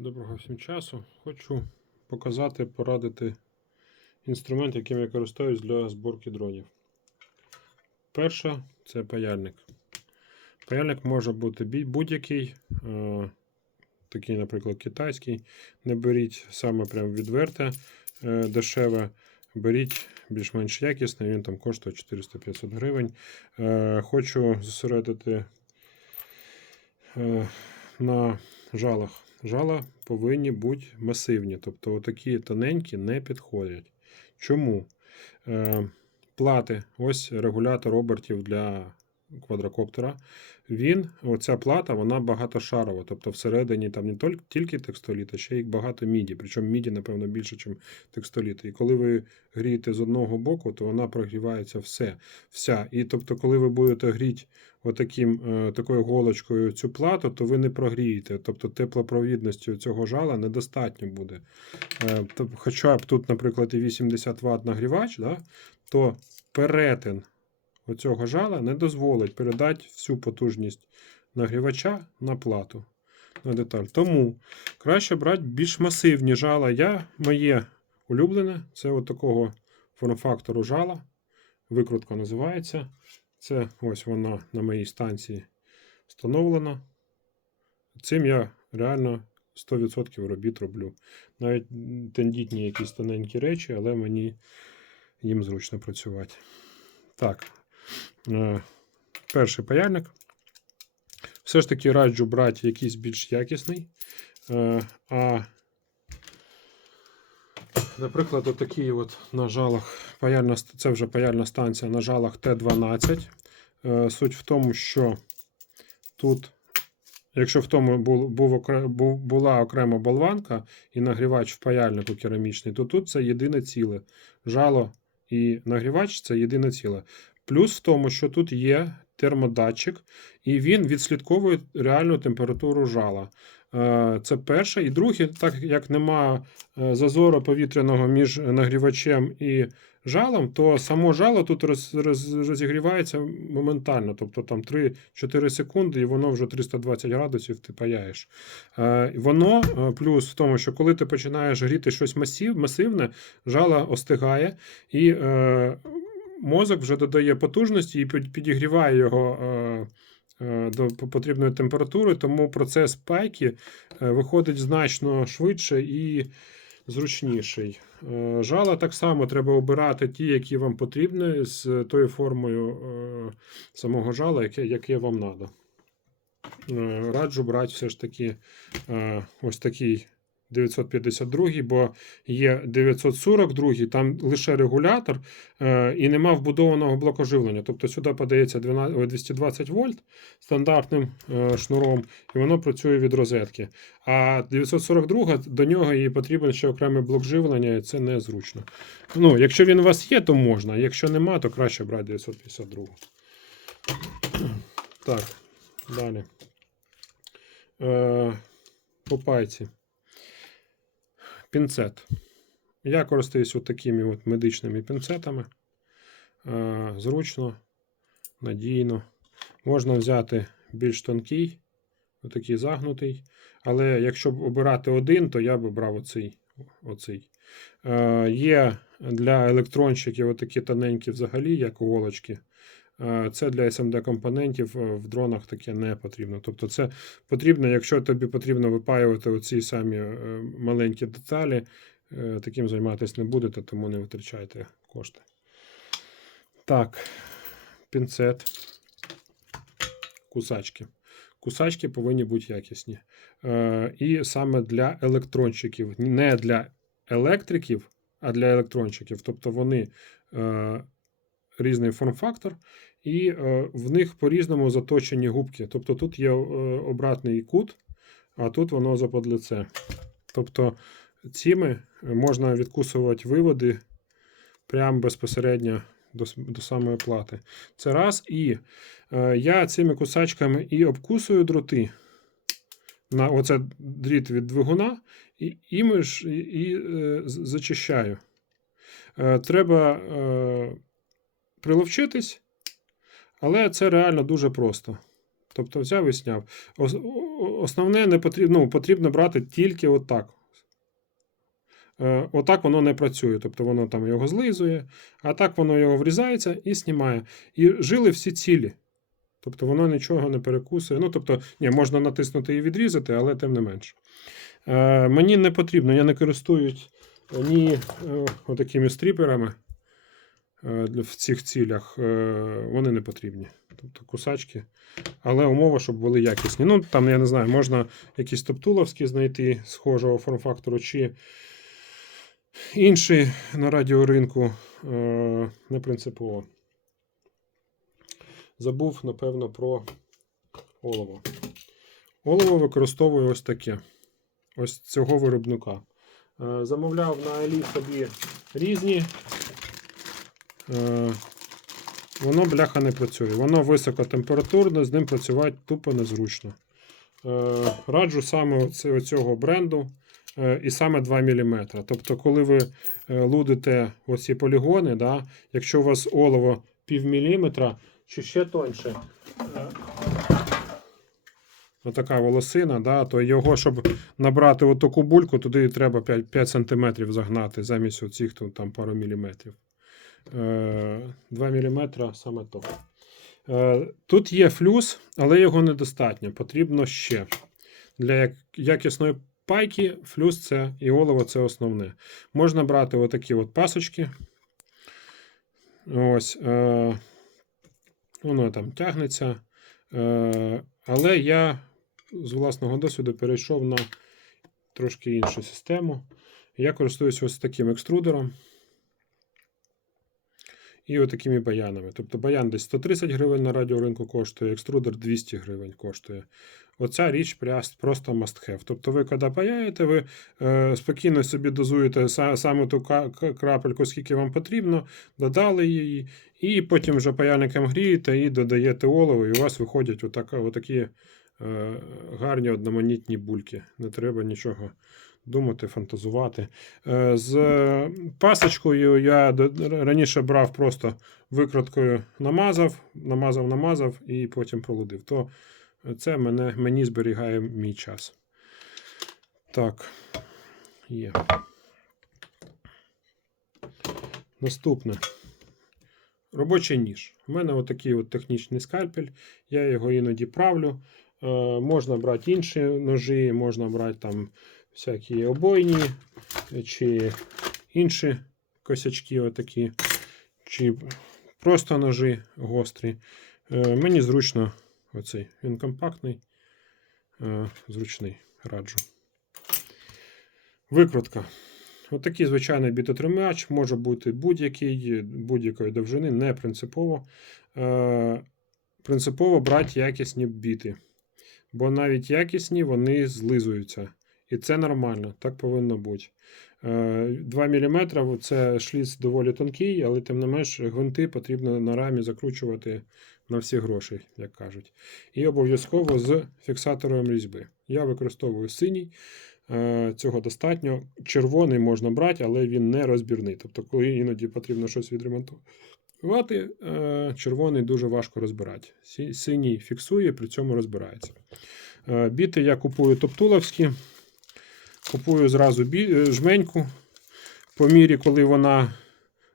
Доброго всім часу. Хочу показати, порадити інструмент, яким я користуюсь для зборки дронів. Перше це паяльник. Паяльник може бути будь-який, е, такий, наприклад, китайський. Не беріть саме прям відверте, е, дешеве. Беріть більш-менш якісний, він там коштує 400-500 гривень. Е, Хочу зосередити на жалах. Жала повинні бути масивні, тобто отакі тоненькі не підходять. Чому? Е, плати, ось регулятор обертів для квадрокоптера. Він, оця плата, вона багатошарова, тобто всередині там не тільки, текстоліт, а ще й багато міді. Причому міді, напевно, більше, ніж текстоліт. І коли ви грієте з одного боку, то вона прогрівається все, вся. І тобто, коли ви будете гріти отаким, е, такою голочкою цю плату, то ви не прогрієте. Тобто теплопровідності цього жала недостатньо буде. Е, Хоча б тут, наприклад, і 80 Вт нагрівач, да, то перетин оцього жала не дозволить передати всю потужність нагрівача на плату. На деталь. Тому краще брати більш масивні жала. Я моє улюблене це от такого форм-фактору жала. Викрутка називається. Це ось вона на моїй станції встановлена. Цим я реально 100% робіт роблю. Навіть тендітні якісь тоненькі речі, але мені їм зручно працювати. Так, е, перший паяльник. Все ж таки раджу брати якийсь більш якісний. Е, а, наприклад, отакий от на жалах паяльна, це вже паяльна станція на жалах Т12. Е, Суть в тому, що тут, якщо в тому був, був, була окрема болванка і нагрівач в паяльнику керамічний, то тут це єдине ціле. Жало і нагрівач це єдине ціле. Плюс в тому, що тут є термодатчик, і він відслідковує реальну температуру жала. Е, Це перше. І друге, так як нема е, зазору повітряного між нагрівачем і жалом, то само жало тут роз, роз, розігрівається моментально. Тобто там 3-4 секунди, і воно вже 320 градусів ти паяєш. Е, Воно плюс в тому, що коли ти починаєш гріти щось масив, масивне, жало остигає, і мозок вже додає потужності і підігріває його. Е, е, до потрібної температури, тому процес пайки е, виходить значно швидше і зручніший. Жала так само треба обирати ті, які вам потрібні, з тою формою самого жала, яке, яке вам треба. Раджу брати все ж таки ось такий 952, бо є 942, там лише регулятор е, і нема вбудованого блоку живлення. Тобто сюди подається 12, 220 вольт стандартним е, шнуром, і воно працює від розетки. А 942 до нього і потрібен ще окремий блок живлення, і це незручно. Ну, якщо він у вас є, то можна. Якщо нема, то краще брати 952. Так, далі. Е, по пайці. Пінцет. Я користуюсь от такими от медичними пінцетами. Е, зручно, надійно. Можна взяти більш тонкий, отакий загнутий. Але якщо б обирати один, то я б брав оцей. оцей. Е, є для електронщиків отакі тоненькі взагалі, як голочки. Е, Це для SMD компонентів е, в дронах таке не потрібно. Тобто, це потрібно, якщо тобі потрібно випаювати оці самі е, маленькі деталі, таким займатися не будете, тому не витрачайте кошти. Так, пінцет, кусачки. Кусачки повинні бути якісні. І саме для електронщиків, не для електриків, а для електронщиків. Тобто вони різний форм-фактор, і е, в них по-різному заточені губки. Тобто тут є е, обратний кут, а тут воно заподлице. Тобто цими можна відкусувати виводи прямо безпосередньо до, до самої плати. Це раз. І е, я цими кусачками і обкусую дроти. На оце дріт від двигуна, і, ж, і, і е, зачищаю. Е, треба е, приловчитись, але це реально дуже просто. Тобто взяв і сняв. Основне не потрібно, ну, потрібно брати тільки отак. Е, Отак воно не працює. Тобто воно там його злизує, а так воно його врізається і знімає. І жили всі цілі. Тобто воно нічого не перекусує. Ну, тобто, ні, можна натиснути і відрізати, але тим не менше. Мені не потрібно, я не користуюсь ні е, отакими стріперами в цих цілях. Е, вони не потрібні. Тобто кусачки. Але умова, щоб були якісні. Ну, там, я не знаю, можна якісь топтуловські знайти схожого форм-фактору, чи інші на радіоринку. Е, не принципово. Забув, напевно, про олово. Олово використовую ось таке. Ось цього виробника. Е, Замовляв на Алі собі різні. Е, Воно, бляха, не працює. Воно високотемпературне, з ним працювати тупо незручно. Е, Раджу саме оцього бренду е, і саме 2 мм. Тобто, коли ви лудите оці полігони, да, якщо у вас олово пів чи ще тоньше, отака волосина, да, то його, щоб набрати отаку бульку, туди треба 5, 5 см загнати замість оцих там пару міліметрів. Е, 2 мм саме то. Е, Тут є флюс, але його недостатньо. Потрібно ще. Для якісної пайки флюс це і олово це основне. Можна брати отакі от пасочки. Ось. Е, воно там тягнеться. Е, але я з власного досвіду перейшов на трошки іншу систему. Я користуюся ось таким екструдером. І отакими баянами. Тобто баян десь 130 гривень на радіоринку коштує, екструдер 200 гривень коштує. Оця річ просто must have. Тобто ви, коли паяєте, ви е, спокійно собі дозуєте са- саме ту крапельку, скільки вам потрібно, додали її, і потім вже паяльником грієте і додаєте олово, і у вас виходять отака, отакі е, гарні одноманітні бульки. Не треба нічого думати, фантазувати. Е, З пасочкою я раніше брав просто викруткою намазав, намазав, намазав і потім пролудив. То це мене, мені зберігає мій час. Так, є. Наступне. Робочий ніж. У мене отакий от технічний скальпель. Я його іноді правлю. Е, можна брати інші ножі, можна брати там всякі обойні чи інші косячки, отакі, чи просто ножі гострі. Е, мені зручно оцей. Він компактний, е, зручний, раджу. Викрутка. Отакий звичайний бітотримач, може бути будь-який, будь-якої довжини, не принципово. Е, принципово брати якісні біти. Бо навіть якісні вони злизуються. І це нормально, так повинно бути. Е, 2 мм це шліц доволі тонкий, але тим не менш гвинти потрібно на рамі закручувати на всі гроші, як кажуть. І обов'язково з фіксатором різьби. Я використовую синій, е, цього достатньо. Червоний можна брати, але він не розбірний. Тобто, коли іноді потрібно щось відремонтувати, е, червоний дуже важко розбирати. Синій фіксує, при цьому розбирається. Е, Біти я купую топтуловські. Купую зразу е, жменьку. По мірі, коли вона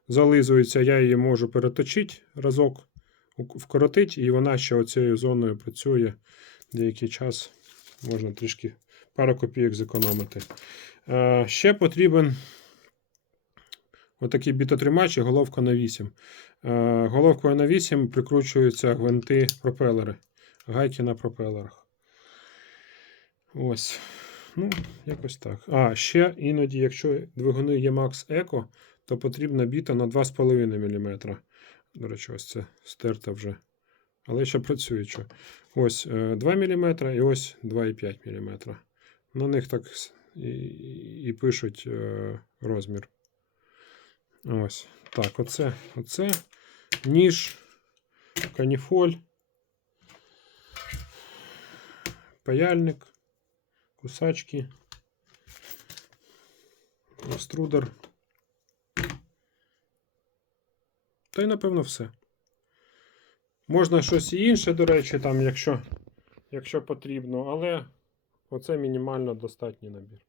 зализується, я її можу переточити разок, вкоротити, і вона ще оцією зоною працює деякий час. Можна трішки пару копійок зекономити. Е, ще потрібен отакий бітотримач і головка на 8. Е, головкою на 8 прикручуються гвинти пропелери, гайки на пропелерах. Ось. Ну, якось так. А, ще іноді, якщо двигуни є Max Eco, то потрібна біта на 2,5 мм. До речі, ось це стерта вже. Але ще працює. що. Ось е, 2 мм і ось 2,5 мм. На них так і, і пишуть е, розмір. Ось. Так, оце, оце. Ніж, каніфоль, паяльник, кусачки, струдер. Та й, напевно, все. Можна щось і інше, до речі, там, якщо якщо потрібно, але оце мінімально достатній набір.